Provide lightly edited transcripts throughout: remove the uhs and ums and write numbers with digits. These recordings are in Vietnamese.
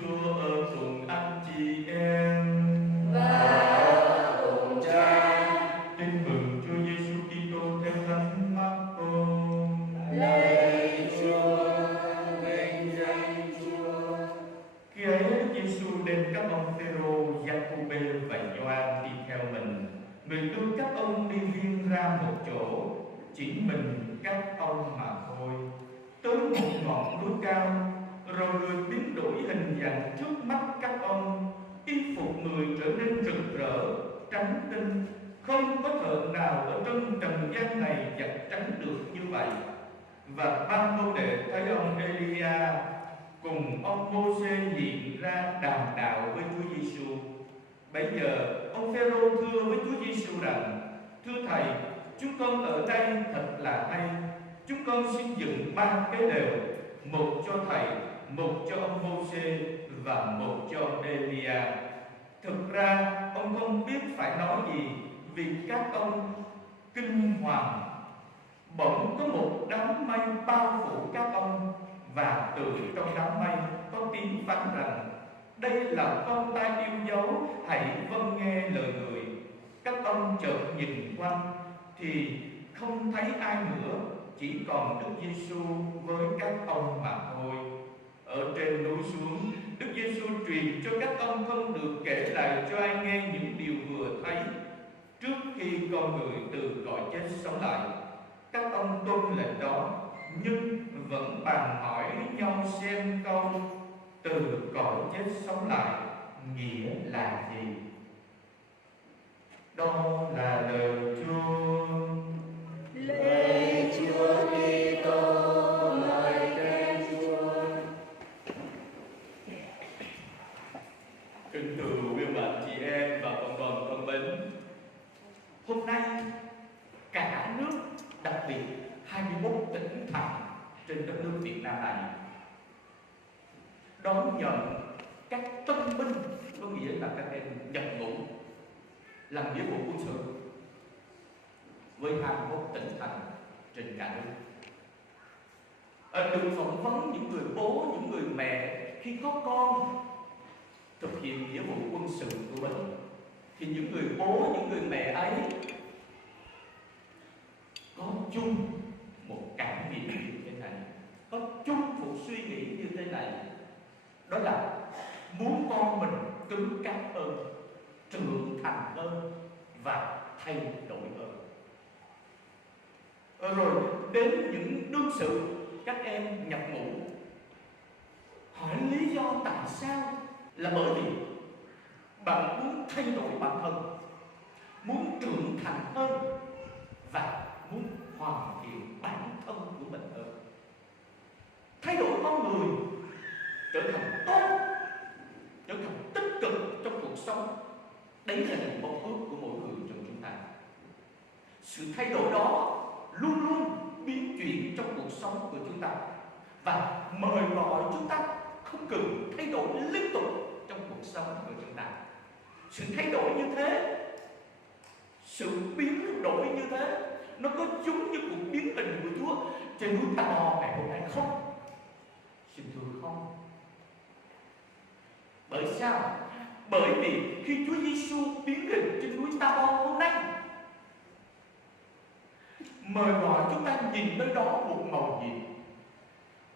Chúa ở cùng anh chị em và cùng Cha. Tin mừng Chúa Giêsu Kitô theo Thánh Marco. Lạy Chúa, vinh danh Chúa. Khi ấy Giêsu đem các ông Phêrô, Giacôbê và Gioan đi theo mình. Người đưa các ông đi riêng ra một chỗ, chỉ mình các ông mà thôi. Tới một ngọn núi cao, rồi người biến đổi hình dạng trước mắt các ông. Y phục người trở nên rực rỡ, trắng tinh, không có thợ nào ở trong trần gian này giặt trắng được như vậy. Và ban môn đệ thấy ông Elia cùng ông Mô-sê hiện ra đàm đạo với Chúa Giêsu. Bấy giờ ông Phêrô thưa với Chúa Giêsu rằng: Thưa Thầy, chúng con ở đây thật là hay. Chúng con xin dựng 3 cái lều, một cho Thầy, một cho ông Mô-sê và một cho ông Elia. Thực ra ông không biết phải nói gì, vì các ông kinh hoàng. Bỗng có một đám mây bao phủ các ông, và từ trong đám mây có tiếng phán rằng: Đây là con ta yêu dấu, hãy vâng nghe lời người. Các ông chợt nhìn quanh thì không thấy ai nữa, chỉ còn Đức Giêsu với các ông mà thôi. Ở trên núi xuống, Đức Giêsu truyền cho các ông không được kể lại cho ai nghe những điều vừa thấy. Trước khi con người từ cõi chết sống lại, các ông tuân lệnh đó, nhưng vẫn bàn hỏi nhau xem câu từ cõi chết sống lại nghĩa là gì. Đó là lời Chúa. Lạy Chúa Kitô, ngợi khen Chúa. Kính thưa quý bạn chị em và cộng đoàn thân mến, hôm nay cả nước, đặc biệt 21 tỉnh thành trên đất nước Việt Nam này đón nhận các tân binh, có nghĩa là các em nhập ngũ làm nghĩa vụ quân sự với 21 tỉnh thành trên cả nước. Được phỏng vấn những người bố, những người mẹ khi có con thực hiện nghĩa vụ quân sự của mình, thì những người bố, những người mẹ ấy có chung một cảm nghĩ như thế này, có chung một suy nghĩ như thế này, đó là muốn con mình cứng cáp hơn, trưởng thành hơn và thay đổi hơn. Rồi đến những đương sự, các em nhập ngũ hỏi lý do tại sao, là bởi vì bạn muốn thay đổi bản thân, muốn trưởng thành hơn và muốn hoàn thiện bản thân của mình hơn, thay đổi con người trở thành tốt, trở thành tích cực trong cuộc sống. Đấy là niềm mong ước của mỗi người trong chúng ta. Sự thay đổi đó luôn luôn biến chuyển trong cuộc sống của chúng ta, và mời gọi chúng ta không cần thay đổi liên tục trong cuộc sống của chúng ta. Sự thay đổi như thế, sự biến đổi như thế, nó có giống như cuộc biến hình của Chúa trên núi Ta Bò ngày hôm nay không? Xin thưa không. Bởi sao? Bởi vì khi Chúa Giêsu biến hình trên núi Ta Bò hôm nay, mời gọi chúng ta nhìn nơi đó một màu nhiệm,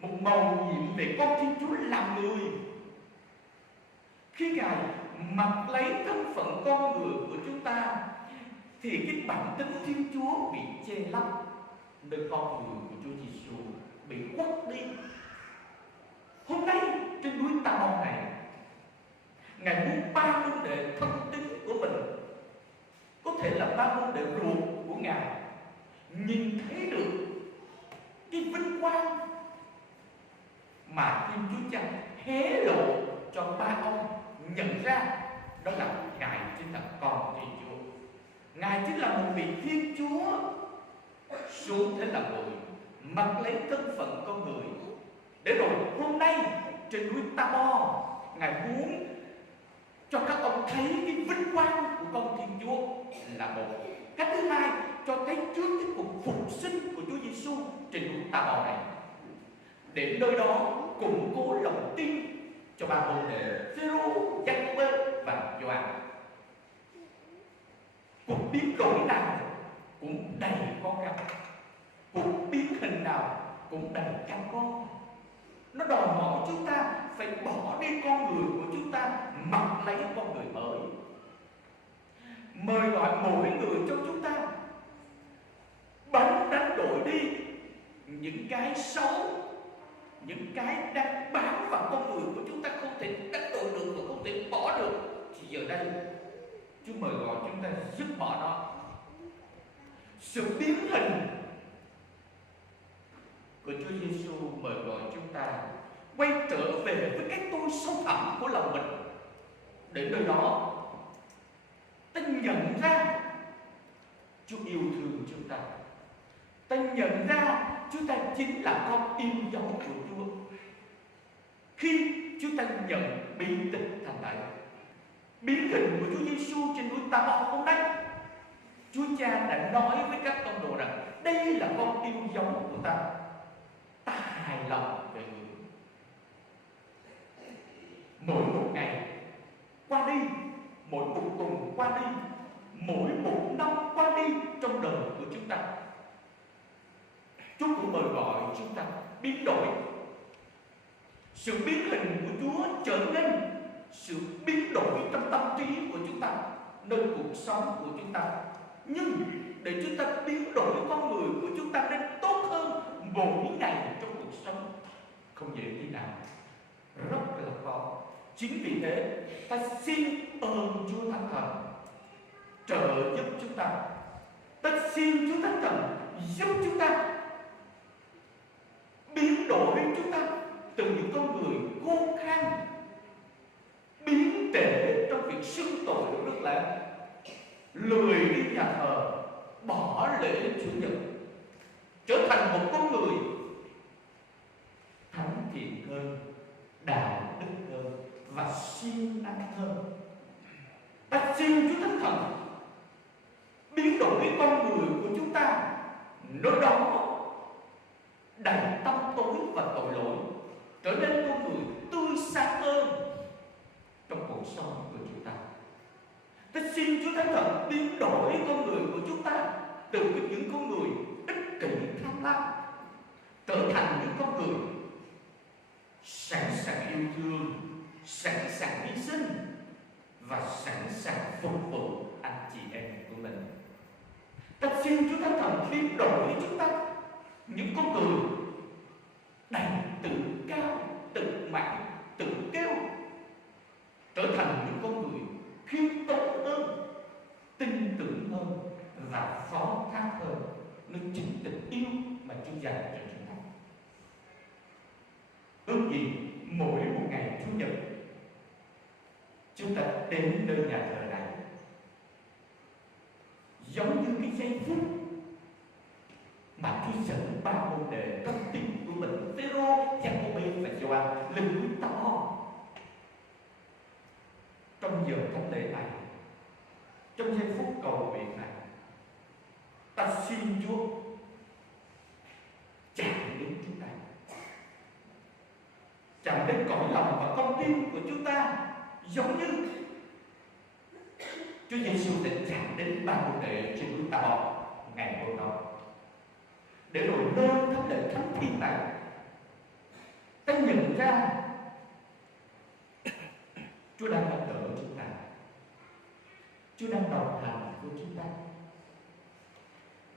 một màu nhiệm về con Thiên Chúa làm người. Khi Ngài mặc lấy thân phận con người của chúng ta, thì cái bản tính Thiên Chúa bị che lấp, nơi con người của Chúa Giêsu bị khuất đi. Hôm nay trên núi Ta Bò này, Ngài muốn 3 môn đệ thân tín của mình, có thể là 3 môn đệ ruột của Ngài, nhìn thấy được cái vinh quang mà Thiên Chúa Cha hé lộ cho 3 ông nhận ra, đó là Ngài chính là con Thiên Chúa. Ngài chính là một vị Thiên Chúa xuống thế làm người, mặc lấy thân phận con người, để rồi hôm nay trên núi Ta Bò, Ngài muốn cho các ông thấy cái vinh quang của con Thiên Chúa là một. Cái thứ hai, cho thấy trước cái cuộc phục sinh của Chúa Giêsu trên núi Ta Bò này, để nơi đó củng cố lòng tin cho ba môn đệ Phêrô, Giacôbê và Gioan. Cuộc biến đổi nào cũng đầy khó khăn, cuộc biến hình nào cũng đầy cam go. Nó đòi hỏi chúng ta phải bỏ đi con người của chúng ta, mặc lấy con người mới. Mời gọi mỗi người trong chúng ta đánh đổi đi những cái xấu, những cái đang bám vào con người của chúng ta, không thể đánh đổi được và không thể bỏ được. Thì giờ đây Chúa mời gọi chúng ta dứt bỏ nó. Sự biến hình của Chúa Giêsu mời gọi chúng ta quay trở về với cái tôi sâu thẳm của lòng mình, để nơi đó ta nhận ra Chúa yêu thương chúng ta. Ta nhận ra chúng ta chính là con yêu dấu của Chúa. Khi chúng ta nhận bị tịch thành đại, biến hình của Chúa Giêsu trên núi Ta Bor hôm nay, Chúa Cha đã nói với các tông đồ rằng đây là con yêu dấu của ta. Ta hài lòng về người. Mỗi một ngày qua đi, mỗi một tuần qua đi, mỗi một năm qua đi trong đời của chúng ta, Chúa cũng mời gọi chúng ta biến đổi. Sự biến hình của Chúa trở nên sự biến đổi trong tâm trí của chúng ta, nơi cuộc sống của chúng ta. Nhưng để chúng ta biến đổi con người của chúng ta nên tốt hơn mỗi ngày trong cuộc sống không dễ thế nào, rất là khó. Chính vì thế ta xin ơn Chúa Thánh Thần trợ giúp chúng ta. Ta xin Chúa Thánh Thần giúp chúng ta biến đổi chúng ta từ những con người khô khan, biến trễ trong việc xưng tội rất là lười đi nhà thờ, bỏ lễ Chủ nhật, trở thành một con người thánh thiện hơn, đạo đức hơn và siêng năng hơn. Ta xin Chúa Thánh Thần biến đổi con người của chúng ta, nơi đó đầy tâm tối và tội lỗi, trở nên con người tươi sáng hơn trong cuộc sống của chúng ta. Ta xin Chúa Thánh Thần biến đổi con người của chúng ta từ những con người ích kỷ tham lam, trở thành những con người sẵn sàng yêu thương, sẵn sàng hy sinh và sẵn sàng phục vụ anh chị em của mình. Ta xin Chúa Thánh Thần biến đổi chúng ta, những con người đầy tự cao, tự mãn, tự kêu, trở thành những con người khiêm tốn hơn, tin tưởng hơn và phó thác hơn nơi chính tình yêu mà Chúa dành cho chúng ta. Ước gì mỗi một ngày Chủ nhật chúng ta đến nơi nhà thờ này giống như cái giây phút mà Chúa dẫn ba môn đệ tâm tin của mình, Phêrô, Giacôbê và Gioan lên núi Ta Bor. Trong giờ thánh lễ này, trong giây phút cầu nguyện này, ta xin Chúa chạm đến chúng ta, chạm đến cõi lòng và con tim của chúng ta, giống như Chúa Giêsu đã chạm đến ba môn đệ trên núi Ta Bor ngày hôm đó. Để rồi nơi thánh lễ thánh thiên này, ta nhận ra Chúa đang nâng đỡ chúng ta, Chúa đang đồng hành với chúng ta,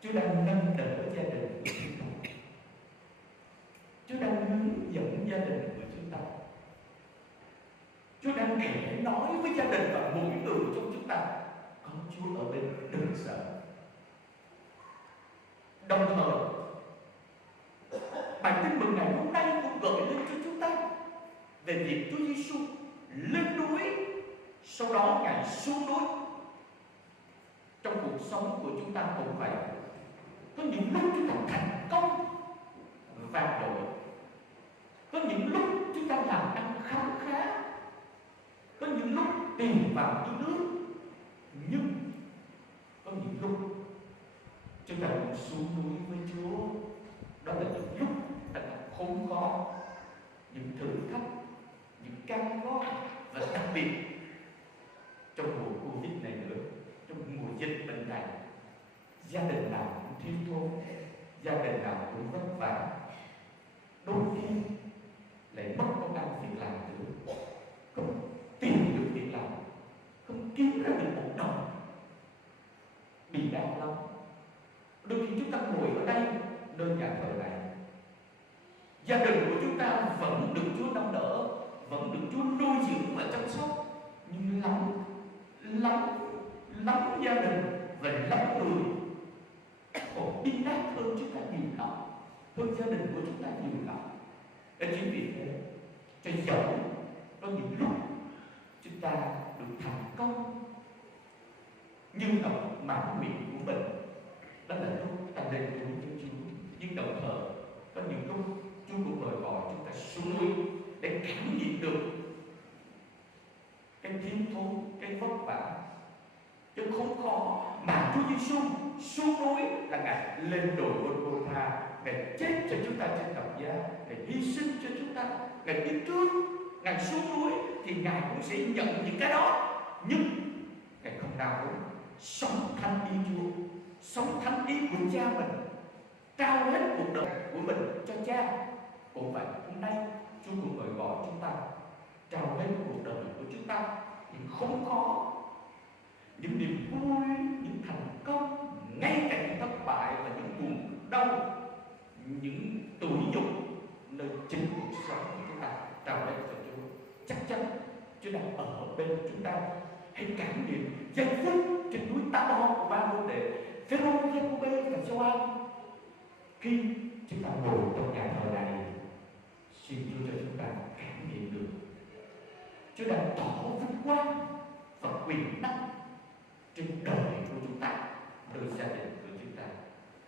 Chúa đang nâng đỡ gia đình của chúng ta, Chúa đang hướng dẫn gia đình của chúng ta, Chúa đang kể nói với gia đình và mỗi người trong chúng ta có Chúa ở bên, đừng sợ. Đồng thời bài tin mừng ngày hôm nay cũng gợi lên cho chúng ta về việc Chúa Giêsu lên núi, sau đó Ngài xuống núi. Trong cuộc sống của chúng ta cũng vậy. Có những lúc chúng ta thành công vang dội, có những lúc chúng ta làm ăn khá khá, có những lúc tiền vào như nước, nhưng có những lúc chúng ta cũng xuống núi với Chúa. Đó là những lúc ta gặp khốn khó, những thử thách, những cam biệt trong mùa Covid này nữa, trong mùa dịch bệnh này, gia đình nào cũng thiếu thốn, gia đình nào cũng vất vả, đôi khi lại mất công ăn việc làm nữa, không tìm được việc làm, không kiếm ra được một đồng, bị đau lắm. Đôi khi chúng ta ngồi ở đây nơi nhà thờ này, gia đình của chúng ta vẫn được Chúa nâng đỡ, vẫn được Chúa nuôi dưỡng và chăm sóc, nhưng lắm gia đình và lắm người còn đi nát hơn chúng ta nhiều lắm, hơn gia đình của chúng ta nhiều lắm. Để chính vì thế, cho dẫu có những lúc chúng ta được thành công, nhưng đồng mãn nguyện của mình đó là lúc ta lên núi với Chúa. Nhưng đồng thời có những lúc Chúa cũng mời gọi chúng ta xuống núi để cảm nhận được cái thiếu thốn, cái vất vả, chứ không có mà Chúa Giêsu xuống núi là Ngài lên đồi Golgotha, Ngài chết cho chúng ta trên thập giá, Ngài hy sinh cho chúng ta, Ngài biết trước, Ngài xuống núi thì Ngài cũng sẽ nhận những cái đó, nhưng Ngài không nào cũng sống thánh ý Chúa, sống thánh ý của Cha mình, trao hết cuộc đời của mình cho Cha. Cũng vậy, hôm nay Chúa cũng mời gọi chúng ta trao hết cuộc đời của chúng ta, nhưng không có những niềm vui, những thành công, ngay cả những thất bại và những buồn đau, những tủi nhục nơi chính cuộc sống của chúng ta, trao hết cho Chúa. Chắc chắn Chúa đang ở bên chúng ta. Hãy cảm nghiệm giây phút trên núi Tabor của ba môn đệ Phêrô, Giacôbê và Gioan. Khi chúng ta ngồi trong nhà thờ này, xin Chúa cho chúng ta cảm nghiệm được Chúa đang tỏ vinh quang và quyền năng trên đời của chúng ta, đời gia đình của chúng ta.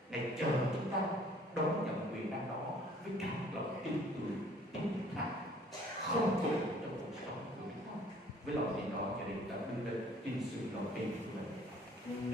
Ngài chờ chúng ta đón nhận quyền năng đó với cả lòng tin tưởng, tin thẳng, không tụt trong cuộc sống của chúng ta. Với lòng tin đó, cho nên ta đưa lên tin sự lòng tin của mình.